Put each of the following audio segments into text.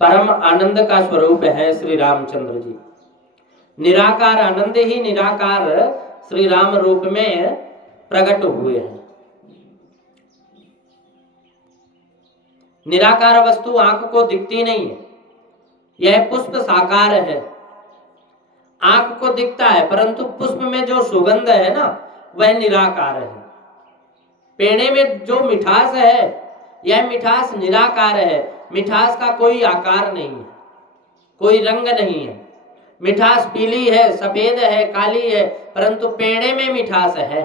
परम आनंद का स्वरूप है श्री रामचंद्र जी। निराकार आनंद ही निराकार श्री राम रूप में प्रकट हुए हैं। निराकार वस्तु आंख को दिखती नहीं है, यह पुष्प साकार है। आंख को दिखता है परंतु पुष्प में जो सुगंध है ना वह निराकार है। पेड़े में जो मिठास है यह मिठास निराकार है। मिठास का कोई आकार नहीं है, कोई रंग नहीं है। मिठास पीली है, सफेद है, काली है, परंतु पेड़े में मिठास है।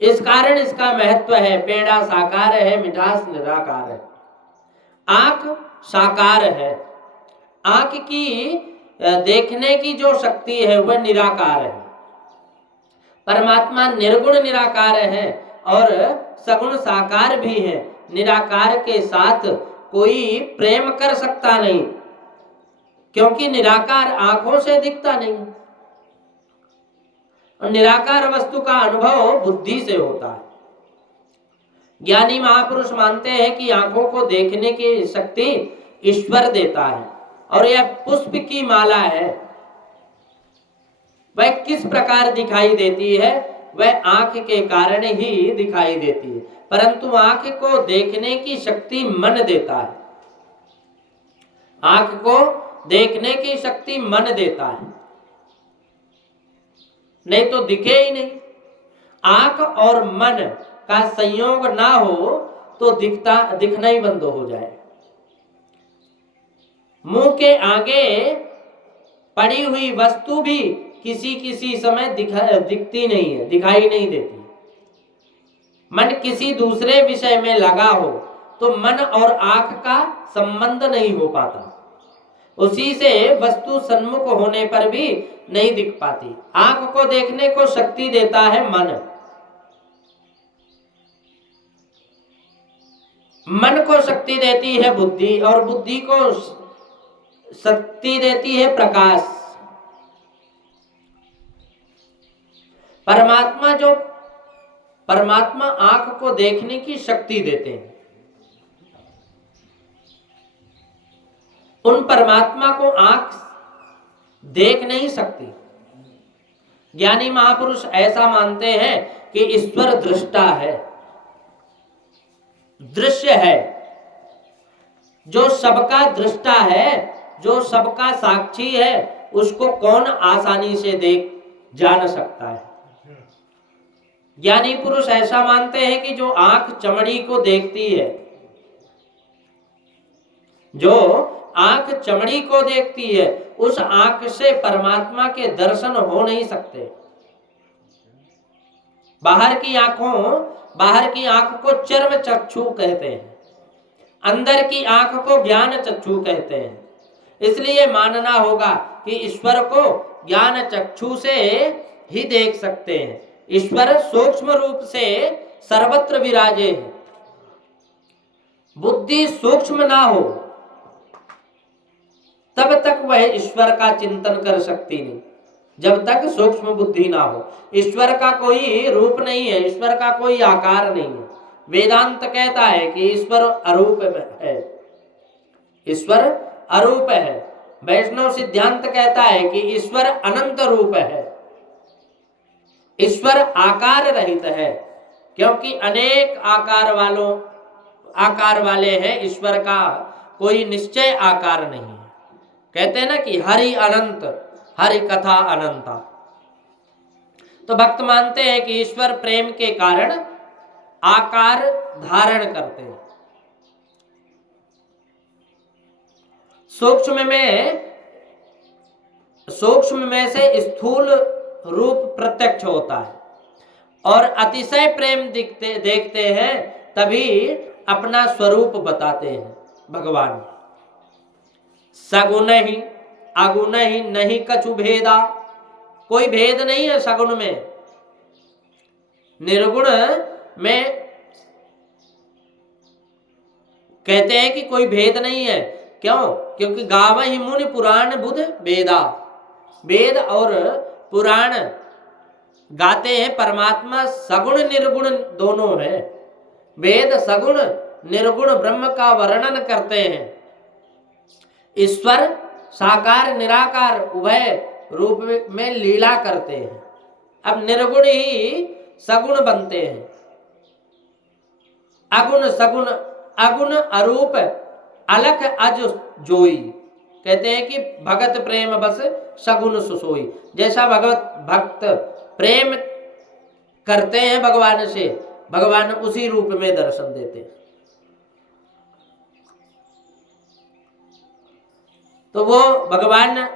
इस कारण इसका महत्व है। पेड़ा साकार है, मिठास निराकार है। आंख साकार है। आंख की देखने की जो शक्ति है वह निराकार है। परमात्मा निर्गुण निराकार है और सगुण साकार भी है। निराकार के साथ कोई प्रेम कर सकता नहीं, क्योंकि निराकार आंखों से दिखता नहीं। और निराकार वस्तु का अनुभव बुद्धि से होता है। ज्ञानी महापुरुष मानते हैं कि आंखों को देखने की शक्ति ईश्वर देता है और यह पुष्प की माला है। वह किस प्रकार दिखाई देती है? वह आंख के कारण ही दिखाई देती है, परंतु आंख को देखने की शक्ति मन देता है। आंख को देखने की शक्ति मन देता है, नहीं तो दिखे ही नहीं। आंख और मन का संयोग ना हो तो दिखना ही बंद हो जाए। मुंह के आगे पड़ी हुई वस्तु भी किसी किसी समय दिखती नहीं है, दिखाई नहीं देती। मन किसी दूसरे विषय में लगा हो तो मन और आंख का संबंध नहीं हो पाता। उसी से वस्तु सन्मुख होने पर भी नहीं दिख पाती। आंख को देखने को शक्ति देता है मन। मन को शक्ति देती है बुद्धि और बुद्धि को शक्ति देती है प्रकाश। परमात्मा आंख को देखने की शक्ति देते हैं। उन परमात्मा को आंख देख नहीं सकती। ज्ञानी महापुरुष ऐसा मानते हैं कि ईश्वर दृष्टा है, दृश्य है, जो सबका दृष्टा है, जो सबका साक्षी है, उसको कौन आसानी से देख जान सकता है। ज्ञानी पुरुष ऐसा मानते हैं कि जो आंख चमड़ी को देखती है, जो आंख चमड़ी को देखती है, उस आंख से परमात्मा के दर्शन हो नहीं सकते। बाहर की आंख को चर्म चक्षु कहते हैं, अंदर की आंख को ज्ञान चक्षु कहते हैं। इसलिए मानना होगा कि ईश्वर को ज्ञान चक्षु से ही देख सकते हैं। ईश्वर सूक्ष्म रूप से सर्वत्र विराजे हैं। बुद्धि सूक्ष्म ना हो तब तक वह ईश्वर का चिंतन कर सकती नहीं, जब तक सूक्ष्म बुद्धि ना हो। ईश्वर का कोई रूप नहीं है, ईश्वर का कोई आकार नहीं है। वेदांत कहता है कि ईश्वर अरूप है, ईश्वर अरूप है। वैष्णव सिद्धांत कहता है कि ईश्वर अनंत रूप है। ईश्वर आकार रहित है, क्योंकि अनेक आकार वाले हैं। ईश्वर का कोई निश्चय आकार नहीं है। कहते हैं ना कि हरि अनंत, हरि कथा अनंता। तो भक्त मानते हैं कि ईश्वर प्रेम के कारण आकार धारण करते हैं। सूक्ष्म में से स्थूल रूप प्रत्यक्ष होता है और अतिशय प्रेम देखते हैं, तभी अपना स्वरूप बताते हैं भगवान। सगुण ही अगुण ही नहीं कछु भेदा, कोई भेद नहीं है सगुण में। निर्गुण में कहते हैं कि कोई भेद नहीं है। क्यों? क्योंकि गावहि मुनि पुराण बुध वेदा। वेद और पुराण गाते हैं परमात्मा सगुण निर्गुण दोनों है। वेद सगुण, निर्गुण ब्रह्म का वर्णन करते हैं। ईश्वर साकार निराकार उभय रूप में लीला करते हैं। अब निर्गुण ही सगुण बनते हैं। अगुण सगुण, अगुण अरूप अलख अज जोई। कहते हैं कि भगत प्रेम बस सगुण सुसोई। जैसा भगवत भक्त प्रेम करते हैं भगवान से, भगवान उसी रूप में दर्शन देते हैं। तो वो भगवान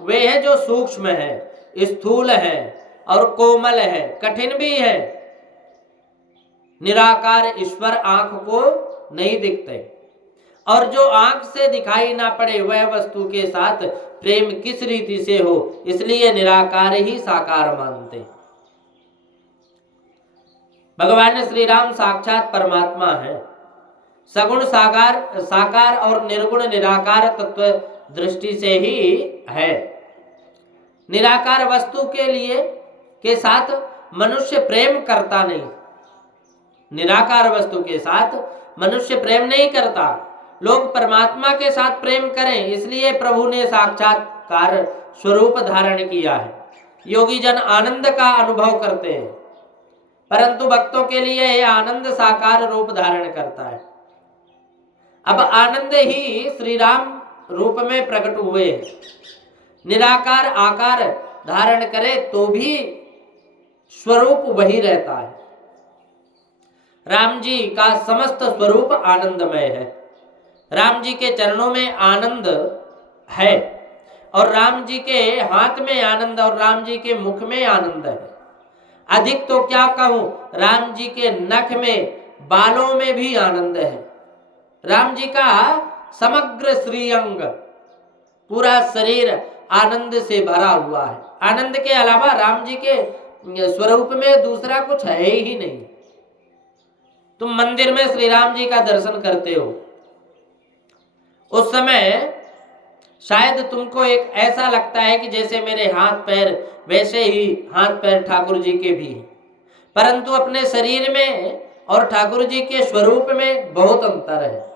वे हैं जो सूक्ष्म है, स्थूल है और कोमल है, कठिन भी है। निराकार ईश्वर आंख को नहीं दिखते, और जो आंख से दिखाई ना पड़े वह वस्तु के साथ प्रेम किस रीति से हो, इसलिए निराकार ही साकार मानते। भगवान श्री राम साक्षात परमात्मा है। सगुण साकार, साकार और निर्गुण निराकार तत्व दृष्टि से ही है। निराकार वस्तु के लिए के साथ मनुष्य प्रेम करता नहीं। निराकार वस्तु के साथ मनुष्य प्रेम नहीं करता। लोग परमात्मा के साथ प्रेम करें, इसलिए प्रभु ने साक्षात्कार स्वरूप धारण किया है। योगी जन आनंद का अनुभव करते हैं, परंतु भक्तों के लिए यह आनंद साकार रूप धारण करता है। अब आनंद ही श्री राम रूप में प्रकट हुए। निराकार आकार धारण करे तो भी स्वरूप वही रहता है। राम जी का समस्त स्वरूप आनंदमय है। राम जी के चरणों में आनंद है, और राम जी के हाथ में आनंद, और राम जी के मुख में आनंद है। अधिक तो क्या कहूं, राम जी के नख में, बालों में भी आनंद है। राम जी का समग्र श्रीअंग, पूरा शरीर आनंद से भरा हुआ है। आनंद के अलावा राम जी के स्वरूप में दूसरा कुछ है ही नहीं। तुम मंदिर में श्री राम जी का दर्शन करते हो, उस समय शायद तुमको एक ऐसा लगता है कि जैसे मेरे हाथ पैर, वैसे ही हाथ पैर ठाकुर जी के भी हैं, परंतु अपने शरीर में और ठाकुर जी के स्वरूप में बहुत अंतर है।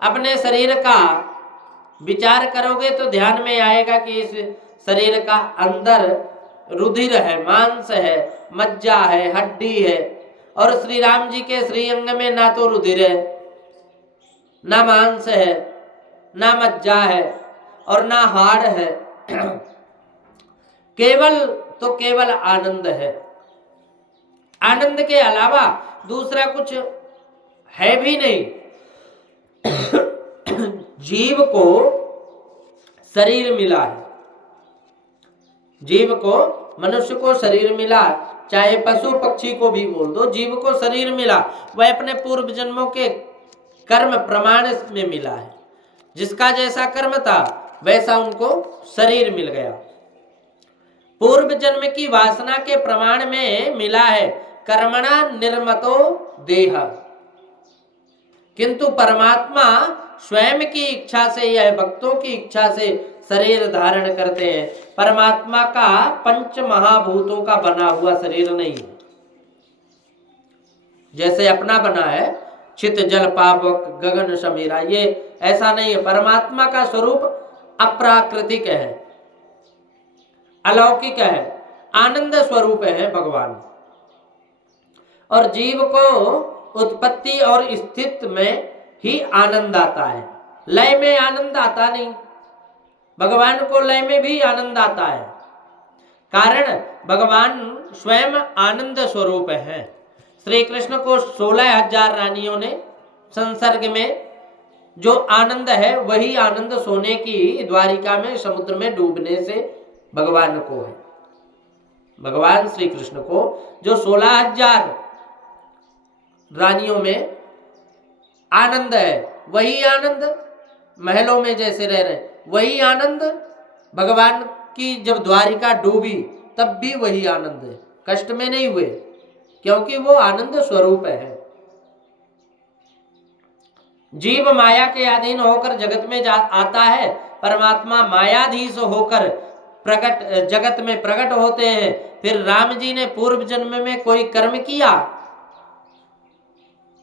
अपने शरीर का विचार करोगे तो ध्यान में आएगा कि इस शरीर का अंदर रुधिर है, मांस है, मज्जा है, हड्डी है, और श्री राम जी के श्रीअंग में ना तो रुधिर है, ना मांस है, ना मज्जा है, और ना हाड़ है। केवल आनंद है। आनंद के अलावा दूसरा कुछ है भी नहीं। जीव को शरीर मिला है, जीव को, मनुष्य को शरीर मिला, चाहे पशु पक्षी को भी बोल दो, जीव को शरीर मिला, वह अपने पूर्व जन्मों के कर्म प्रमाण में मिला है। जिसका जैसा कर्म था वैसा उनको शरीर मिल गया। पूर्व जन्म की वासना के प्रमाण में मिला है कर्मणा निर्मतो देह, किंतु परमात्मा स्वयं की इच्छा से, यह भक्तों की इच्छा से शरीर धारण करते हैं। परमात्मा का पंच महाभूतों का बना हुआ शरीर नहीं है, जैसे अपना बना है चित जल पावक गगन समीरा, ये ऐसा नहीं है। परमात्मा का स्वरूप अप्राकृतिक है, अलौकिक है, आनंद स्वरूप है भगवान। और जीव को उत्पत्ति और स्थिति में ही आनंद आता है, लय में आनंद आता नहीं। भगवान को लय में भी आनंद आता है, कारण भगवान स्वयं आनंद स्वरूप है। श्री कृष्ण को 16,000 रानियों ने संसर्ग में जो आनंद है वही आनंद सोने की द्वारिका में समुद्र में डूबने से भगवान को है। भगवान श्री कृष्ण को जो 16,000 रानियों में आनंद है, वही आनंद महलों में जैसे रह रहे, वही आनंद भगवान की जब द्वारिका डूबी तब भी वही आनंद है, कष्ट में नहीं हुए, क्योंकि वो आनंद स्वरूप है। जीव माया के अधीन होकर जगत में आता है, परमात्मा मायाधीश होकर प्रकट जगत में प्रकट होते हैं। फिर राम जी ने पूर्व जन्म में कोई कर्म किया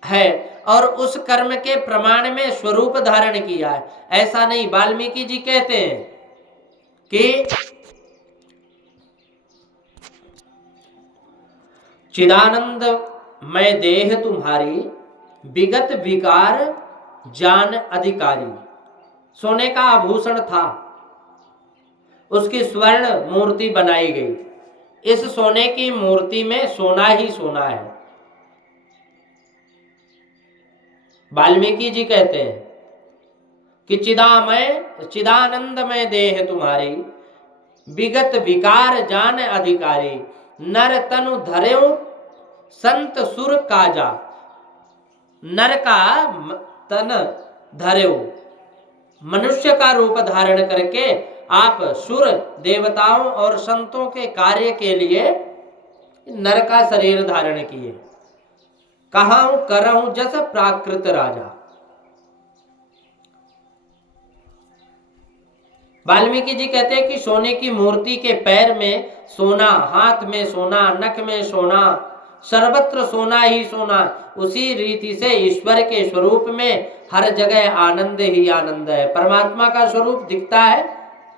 है और उस कर्म के प्रमाण में स्वरूप धारण किया है। ऐसा नहीं, वाल्मीकि जी कहते हैं कि चिदानंद मैं देह तुम्हारी, विगत विकार जान अधिकारी। सोने का आभूषण था, उसकी स्वर्ण मूर्ति बनाई गई। इस सोने की मूर्ति में सोना ही सोना है। वाल्मीकि जी कहते हैं कि चिदानंदमय देह तुम्हारी, विगत विकार जान अधिकारी। नर तनु धर्यो संत सुर काजा। नर का तन धर्यो, मनुष्य का रूप धारण करके आप सुर देवताओं और संतों के कार्य के लिए नर का शरीर धारण किए। कहां करहूं जस प्राकृत राजा। वाल्मीकि जी कहते हैं कि सोने की मूर्ति के पैर में सोना, हाथ में सोना, नख में सोना, सर्वत्र सोना ही सोना। उसी रीति से ईश्वर के स्वरूप में हर जगह आनंद ही आनंद है। परमात्मा का स्वरूप दिखता है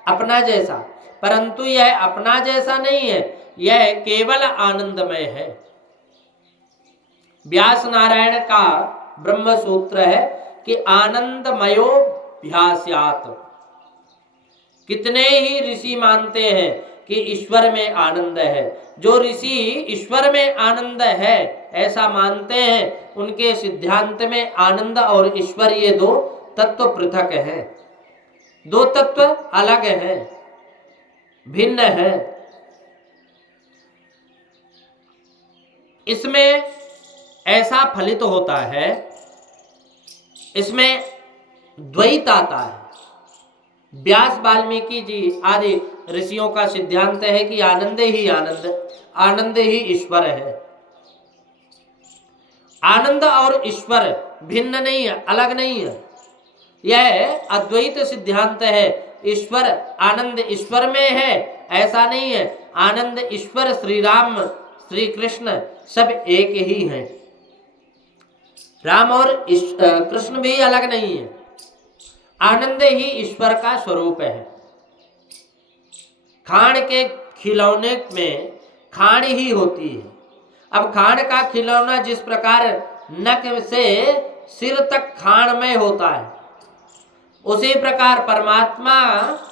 अपना जैसा, परंतु यह अपना जैसा नहीं है, यह केवल आनंदमय है। व्यास नारायण का ब्रह्म सूत्र है कि आनंदमयो भ्यास्यात्। कितने ही ऋषि मानते हैं कि ईश्वर में आनंद है। जो ऋषि ईश्वर में आनंद है ऐसा मानते हैं, उनके सिद्धांत में आनंद और ईश्वर ये दो तत्व पृथक हैं, दो तत्व अलग हैं, भिन्न हैं। इसमें ऐसा फलित होता है, इसमें द्वैत आता है। व्यास वाल्मीकि जी आदि ऋषियों का सिद्धांत है कि आनंद ही आनंद, आनंद ही ईश्वर है। आनंद और ईश्वर भिन्न नहीं है, अलग नहीं है, यह अद्वैत सिद्धांत है। ईश्वर, आनंद ईश्वर में है ऐसा नहीं है। आनंद ईश्वर, श्री राम, श्री कृष्ण सब एक ही हैं। राम और कृष्ण भी अलग नहीं है। आनंद ही ईश्वर का स्वरूप है। खाण के खिलौने में खाण ही होती है। अब खाण का खिलौना जिस प्रकार नख से सिर तक खाणमय होता है, उसी प्रकार परमात्मा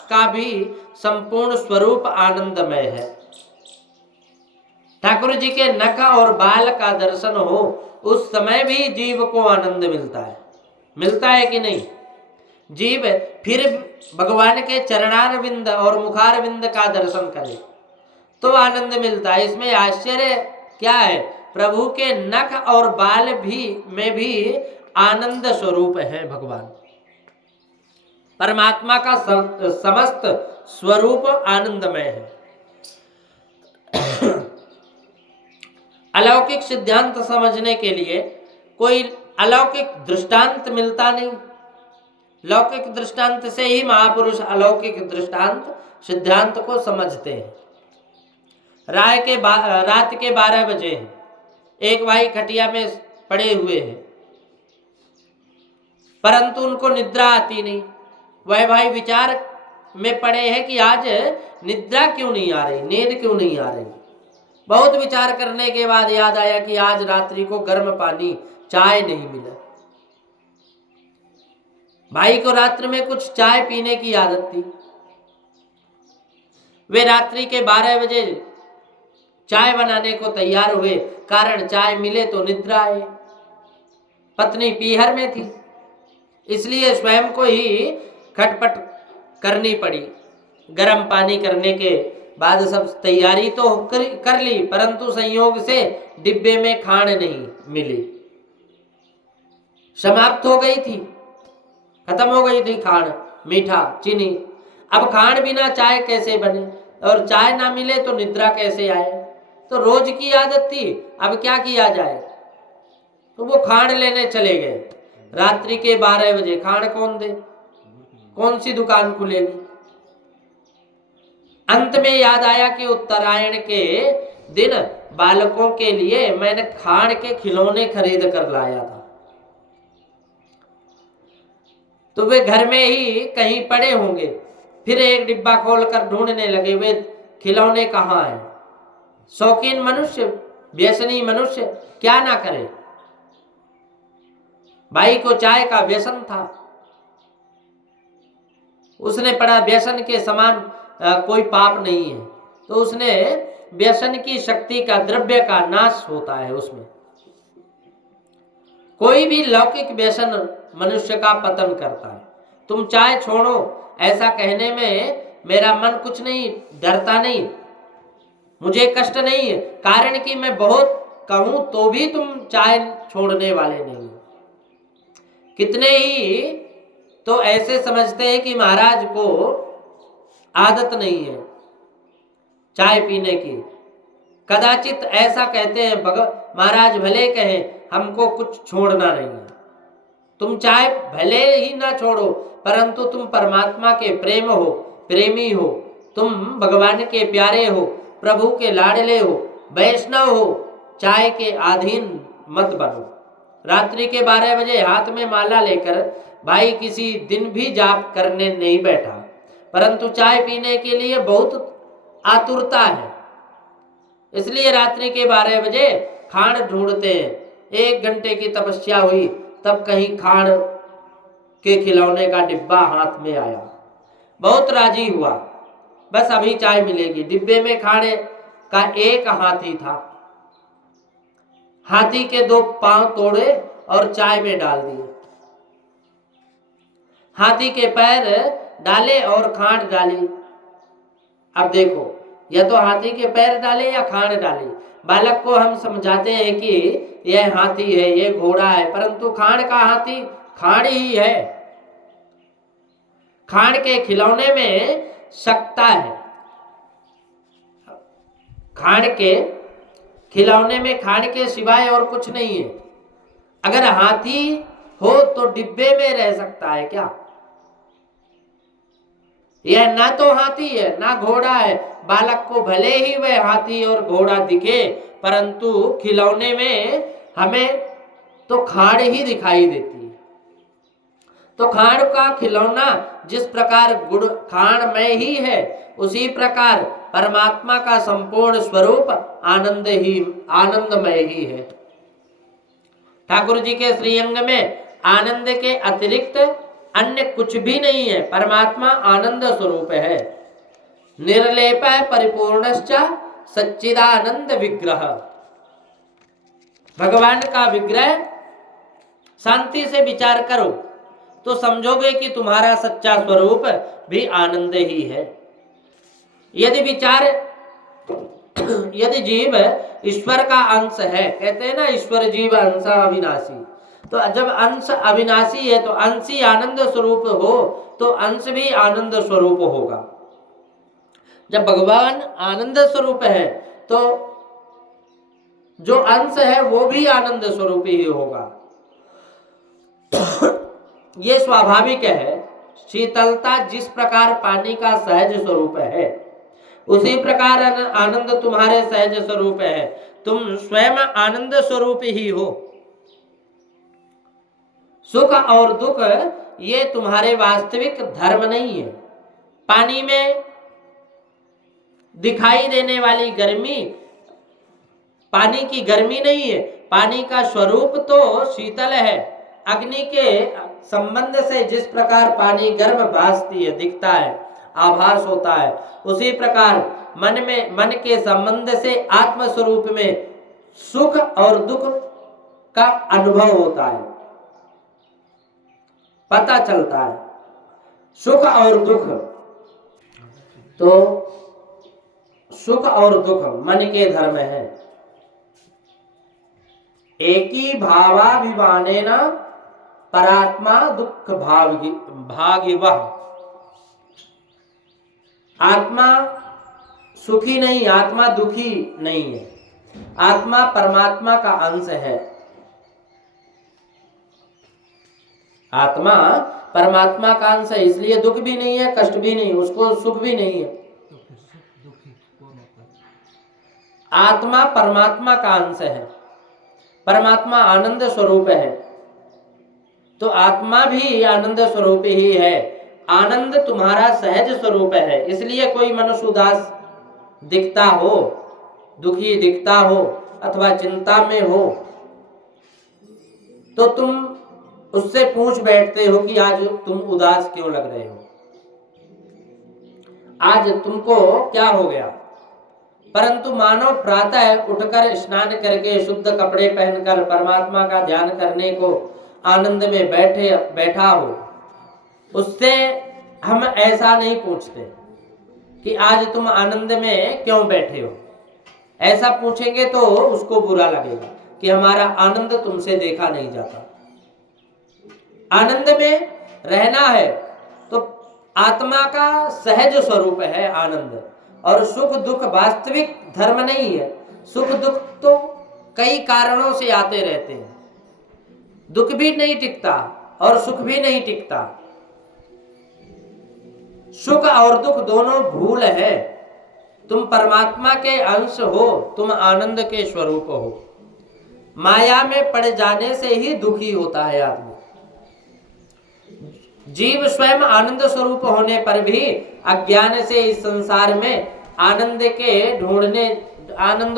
का भी संपूर्ण स्वरूप आनंदमय है। ठाकुर जी के नख और बाल का दर्शन हो उस समय भी जीव को आनंद मिलता है। मिलता है कि नहीं? जीव फिर भगवान के चरणारविंद और मुखारविंद का दर्शन करे तो आनंद मिलता है। इसमें आश्चर्य क्या है? प्रभु के नख और बाल में भी आनंद स्वरूप है। भगवान परमात्मा का समस्त स्वरूप आनंदमय है। अलौकिक सिद्धांत समझने के लिए कोई अलौकिक दृष्टांत मिलता नहीं। लौकिक दृष्टांत से ही महापुरुष अलौकिक दृष्टांत सिद्धांत को समझते हैं। रात के 12 बजे हैं, एक भाई खटिया में पड़े हुए हैं, परंतु उनको निद्रा आती नहीं। वह भाई विचार में पड़े हैं कि आज निद्रा क्यों नहीं आ रही, नींद क्यों नहीं आ रही। बहुत विचार करने के बाद याद आया कि आज रात्रि को गर्म पानी, चाय नहीं मिला। भाई को रात्रि में कुछ चाय पीने की आदत थी। वे रात्रि के 12 बजे चाय बनाने को तैयार हुए, कारण चाय मिले तो निद्रा आए। पत्नी पीहर में थी, इसलिए स्वयं को ही खटपट करनी पड़ी। गर्म पानी करने के बाद सब तैयारी तो कर ली, परंतु संयोग से डिब्बे में खांड नहीं मिली, समाप्त हो गई थी, खत्म हो गई थी खांड, मीठा, चीनी। अब खांड बिना चाय कैसे बने, और चाय ना मिले तो निद्रा कैसे आए। तो रोज की आदत थी, अब क्या किया जाए, तो वो खांड लेने चले गए। रात्रि के 12 बजे खांड कौन दे, कौन सी दुकान खुलेगी। अंत में याद आया कि उत्तरायण के दिन बालकों के लिए मैंने खांड के खिलौने खरीद कर लाया था। तो वे घर में ही कहीं पड़े होंगे, फिर एक डिब्बा खोलकर ढूंढने लगे वे खिलौने कहाँ हैं। शौकीन मनुष्य, व्यसनी मनुष्य क्या ना करे। भाई को चाय का व्यसन था, उसने पढ़ा व्यसन के समान कोई पाप नहीं है, तो उसने व्यसन की शक्ति का, द्रव्य का नाश होता है उसमें। कोई भी लौकिक व्यसन मनुष्य का पतन करता है। तुम चाय छोड़ो ऐसा कहने में मेरा मन कुछ नहीं डरता, नहीं, मुझे कष्ट नहीं है, कारण कि मैं बहुत कहूं तो भी तुम चाय छोड़ने वाले नहीं हो। कितने ही तो ऐसे समझते हैं कि महाराज को आदत नहीं है चाय पीने की। कदाचित ऐसा कहते हैं, महाराज भले कहें हमको कुछ छोड़ना नहीं है। तुम चाय भले ही ना छोड़ो, परंतु तुम परमात्मा के प्रेम हो, प्रेमी हो, तुम भगवान के प्यारे हो, प्रभु के लाडले हो, वैष्णव हो, चाय के अधीन मत बनो। रात्रि के 12 बजे हाथ में माला लेकर भाई किसी दिन भी जाप करने नहीं बैठा, परंतु चाय पीने के लिए बहुत आतुरता है, इसलिए रात्रि के 12 बजे खांड ढूंढते हैं। 1 घंटे की तपस्या हुई तब कहीं खांड के खिलौने का डिब्बा हाथ में आया, बहुत राजी हुआ, बस अभी चाय मिलेगी। डिब्बे में खाने का एक हाथी था, हाथी के 2 पांव तोड़े और चाय में डाल दिए। हाथी के पैर डाले और खांड डाली। अब देखो, या तो हाथी के पैर डाले या खांड डाली। बालक को हम समझाते हैं कि यह हाथी है, यह घोड़ा है, परंतु खांड का हाथी खांड ही है। खांड के खिलौने में सकता है, खांड के खिलौने में खांड के सिवाय और कुछ नहीं है। अगर हाथी हो तो डिब्बे में रह सकता है क्या? यह ना तो हाथी है ना घोड़ा है। बालक को भले ही वह हाथी और घोड़ा दिखे, परंतु खिलौने में हमें तो खांड ही दिखाई देती है। तो खांड का खिलौना जिस प्रकार गुड़ खांड में ही है, उसी प्रकार परमात्मा का संपूर्ण स्वरूप आनंदमय ही है। ठाकुर जी के श्रीअंग में आनंद के अतिरिक्त अन्य कुछ भी नहीं है। परमात्मा आनंद स्वरूप है, निर्लेप परिपूर्णश्च सच्चिदानंद विग्रह। भगवान का विग्रह शांति से विचार करो तो समझोगे कि तुम्हारा सच्चा स्वरूप भी आनंद ही है। यदि जीव ईश्वर का अंश है, कहते हैं ना ईश्वर जीव अंश अविनाशी, तो जब अंश अविनाशी है तो अंश ही आनंद स्वरूप हो, तो अंश भी आनंद स्वरूप होगा। जब भगवान आनंद स्वरूप है तो जो अंश है वो भी आनंद स्वरूप ही होगा। ये स्वाभाविक है। शीतलता जिस प्रकार पानी का सहज स्वरूप है, उसी प्रकार आनंद तुम्हारे सहज स्वरूप है। तुम स्वयं आनंद स्वरूप ही हो। सुख और दुख ये तुम्हारे वास्तविक धर्म नहीं है। पानी में दिखाई देने वाली गर्मी पानी की गर्मी नहीं है, पानी का स्वरूप तो शीतल है। अग्नि के संबंध से जिस प्रकार पानी गर्म भासती है, दिखता है, आभास होता है, उसी प्रकार मन के संबंध से आत्म स्वरूप में सुख और दुख का अनुभव होता है, पता चलता है। सुख और दुख, तो सुख और दुख मन के धर्म है। एकी भावाभिमानेन परात्मा दुख भागिवः। आत्मा सुखी नहीं, आत्मा दुखी नहीं है। आत्मा परमात्मा का अंश है। आत्मा परमात्मा का अंश है, इसलिए दुख भी नहीं है, कष्ट भी नहीं, उसको सुख भी नहीं है। आत्मा परमात्मा का अंश है, परमात्मा आनंद स्वरूप है। तो आत्मा भी आनंद स्वरूप ही है। आनंद तुम्हारा सहज स्वरूप है। इसलिए कोई मनुष्य उदास दिखता हो, दुखी दिखता हो अथवा चिंता में हो, तो तुम उससे पूछ बैठते हो कि आज तुम उदास क्यों लग रहे हो, आज तुमको क्या हो गया। परंतु मानव प्रातः उठकर स्नान करके शुद्ध कपड़े पहनकर परमात्मा का ध्यान करने को आनंद में बैठा हो, उससे हम ऐसा नहीं पूछते कि आज तुम आनंद में क्यों बैठे हो। ऐसा पूछेंगे तो उसको बुरा लगेगा कि हमारा आनंद तुमसे देखा नहीं जाता। आनंद में रहना है तो आत्मा का सहज स्वरूप है आनंद। और सुख दुख वास्तविक धर्म नहीं है। सुख दुख तो कई कारणों से आते रहते हैं। दुख भी नहीं टिकता और सुख भी नहीं टिकता। सुख और दुख दोनों भूल है। तुम परमात्मा के अंश हो, तुम आनंद के स्वरूप हो। माया में पड़ जाने से ही दुखी होता है आदमी। जीव स्वयं आनंद स्वरूप होने पर भी अज्ञान से इस संसार में आनंद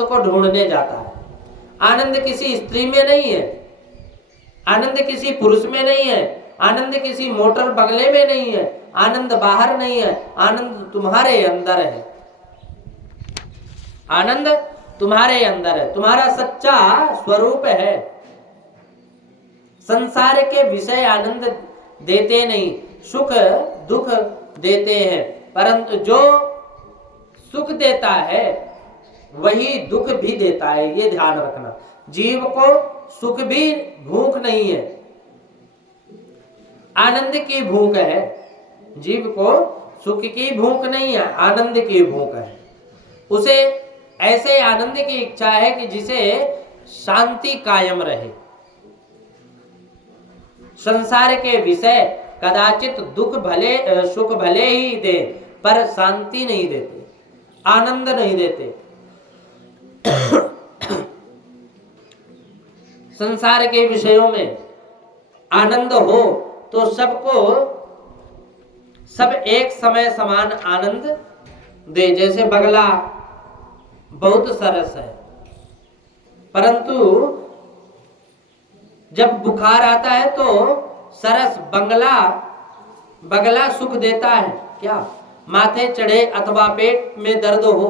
को ढूंढने जाता है। आनंद किसी स्त्री में नहीं है, आनंद किसी पुरुष में नहीं है, आनंद किसी मोटर बंगले में नहीं है, आनंद बाहर नहीं है, आनंद तुम्हारे अंदर है। आनंद तुम्हारे अंदर है, तुम्हारा सच्चा स्वरूप है। संसार के विषय आनंद देते नहीं, सुख दुख देते हैं। परंतु जो सुख देता है वही दुख भी देता है, ये ध्यान रखना। जीव को सुख भी भूख नहीं है, आनंद की भूख है। जीव को सुख की भूख नहीं है, आनंद की भूख है। उसे ऐसे आनंद की इच्छा है कि जिसे शांति कायम रहे। संसार के विषय कदाचित सुख भले ही दे, पर शांति नहीं देते, आनंद नहीं देते। संसार के विषयों में आनंद हो तो सब एक समय समान आनंद दे। जैसे बगला बहुत सरस है, परंतु जब बुखार आता है तो सरस बगला सुख देता है क्या? माथे चढ़े अथवा पेट में दर्द हो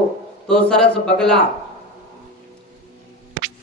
तो सरस बगला